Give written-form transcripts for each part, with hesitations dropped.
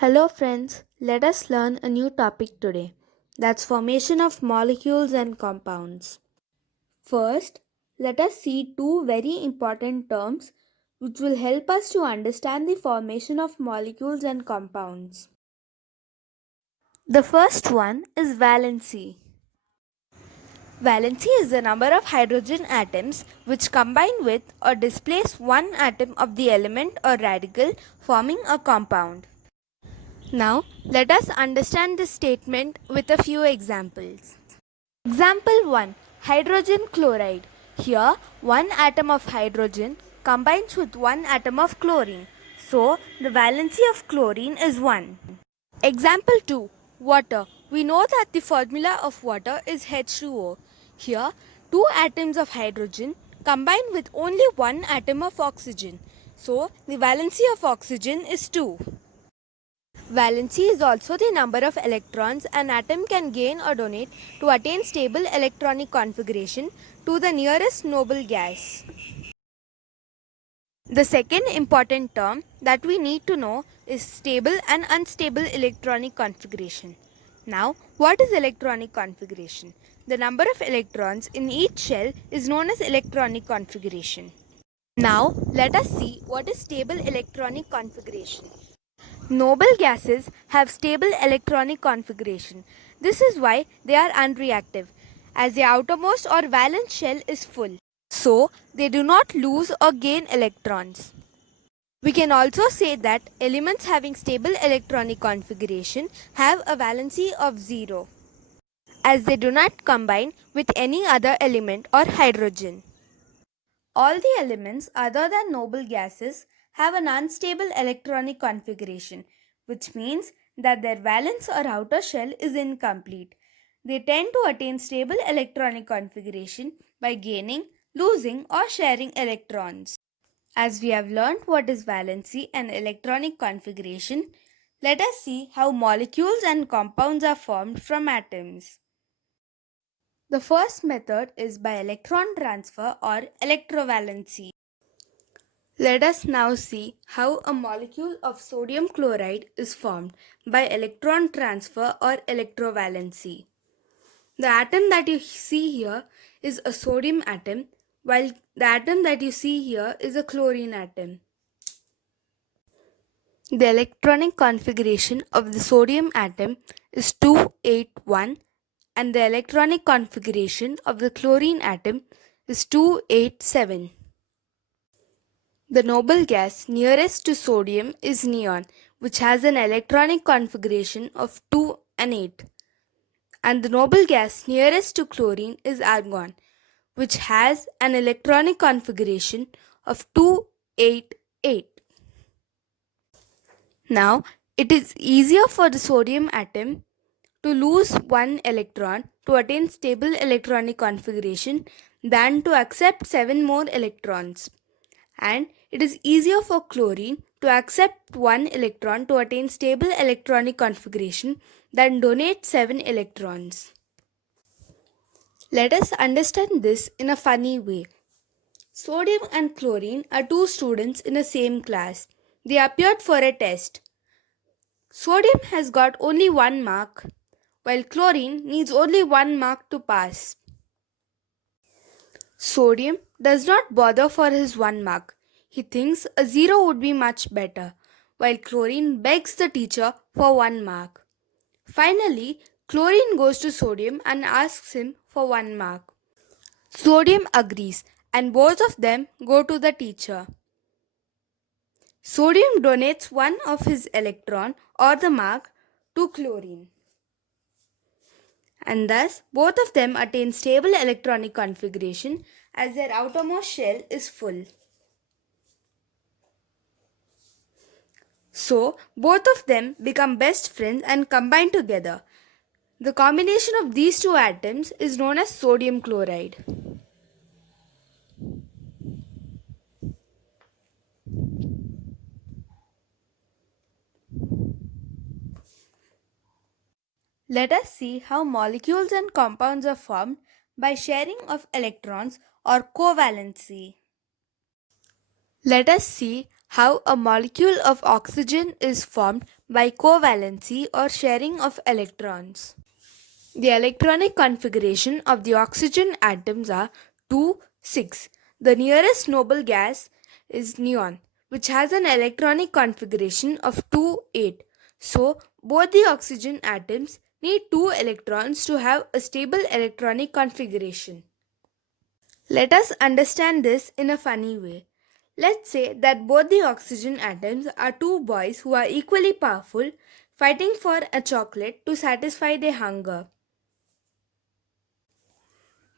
Hello friends, let us learn a new topic today. That's formation of molecules and compounds. First, let us see two very important terms which will help us to understand the formation of molecules and compounds. The first one is valency. Valency is the number of hydrogen atoms which combine with or displace one atom of the element or radical forming a compound. Now, let us understand this statement with a few examples. Example 1. Hydrogen chloride. Here, one atom of hydrogen combines with one atom of chlorine. So, the valency of chlorine is 1. Example 2. Water. We know that the formula of water is H2O. Here, two atoms of hydrogen combine with only one atom of oxygen. So, the valency of oxygen is 2. Valency is also the number of electrons an atom can gain or donate to attain stable electronic configuration to the nearest noble gas. The second important term that we need to know is stable and unstable electronic configuration. Now, what is electronic configuration? The number of electrons in each shell is known as electronic configuration. Now, let us see what is stable electronic configuration. Noble gases have stable electronic configuration. This is why they are unreactive, as the outermost or valence shell is full. So, they do not lose or gain electrons. We can also say that elements having stable electronic configuration have a valency of 0, as they do not combine with any other element or hydrogen. All the elements other than noble gases have an unstable electronic configuration, which means that their valence or outer shell is incomplete. They tend to attain stable electronic configuration by gaining, losing, or sharing electrons. As we have learned what is valency and electronic configuration, let us see how molecules and compounds are formed from atoms. The first method is by electron transfer or electrovalency. Let us now see how a molecule of sodium chloride is formed by electron transfer or electrovalency. The atom that you see here is a sodium atom, while the atom that you see here is a chlorine atom. The electronic configuration of the sodium atom is 281 and the electronic configuration of the chlorine atom is 287. The noble gas nearest to sodium is neon, which has an electronic configuration of 2 and 8. And the noble gas nearest to chlorine is argon, which has an electronic configuration of 288. Now, it is easier for the sodium atom to lose one electron to attain stable electronic configuration than to accept 7 more electrons. And it is easier for chlorine to accept 1 electron to attain stable electronic configuration than donate 7 electrons. Let us understand this in a funny way. Sodium and chlorine are two students in the same class. They appeared for a test. Sodium has got only 1 mark, while chlorine needs only 1 mark to pass. Sodium does not bother for his 1 mark. He thinks a 0 would be much better, while chlorine begs the teacher for 1 mark. Finally, chlorine goes to sodium and asks him for 1 mark. Sodium agrees and both of them go to the teacher. Sodium donates one of his electron or the mark to chlorine. And thus both of them attain stable electronic configuration as their outermost shell is full. So, both of them become best friends and combine together. The combination of these two atoms is known as sodium chloride. Let us see how molecules and compounds are formed by sharing of electrons or covalency. Let us see How a molecule of oxygen is formed by covalency or sharing of electrons. The electronic configuration of the oxygen atoms are 2, 6. The nearest noble gas is neon, which has an electronic configuration of 2, 8. So, both the oxygen atoms need 2 electrons to have a stable electronic configuration. Let us understand this in a funny way. Let's say that both the oxygen atoms are two boys who are equally powerful, fighting for a chocolate to satisfy their hunger.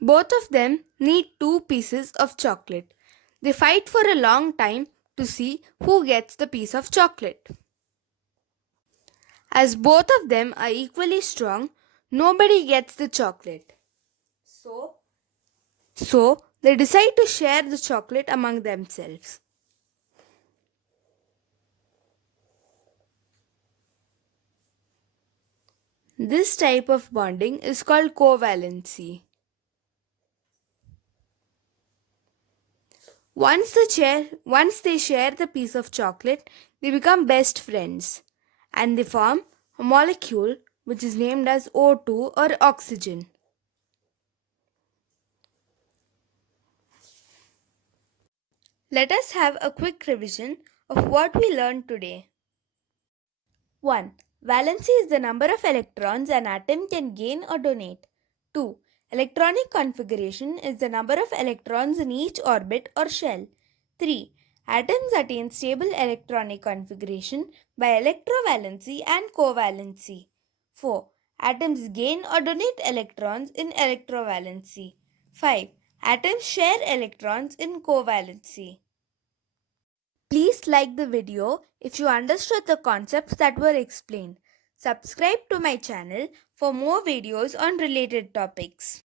Both of them need two pieces of chocolate. They fight for a long time to see who gets the piece of chocolate. As both of them are equally strong, nobody gets the chocolate. So they decide to share the chocolate among themselves. This type of bonding is called covalency. Once they share the piece of chocolate, they become best friends and they form a molecule which is named as O2 or oxygen. Let us have a quick revision of what we learned today. 1. Valency is the number of electrons an atom can gain or donate. 2. Electronic configuration is the number of electrons in each orbit or shell. 3. Atoms attain stable electronic configuration by electrovalency and covalency. 4. Atoms gain or donate electrons in electrovalency. 5. Atoms share electrons in covalency. Please like the video if you understood the concepts that were explained. Subscribe to my channel for more videos on related topics.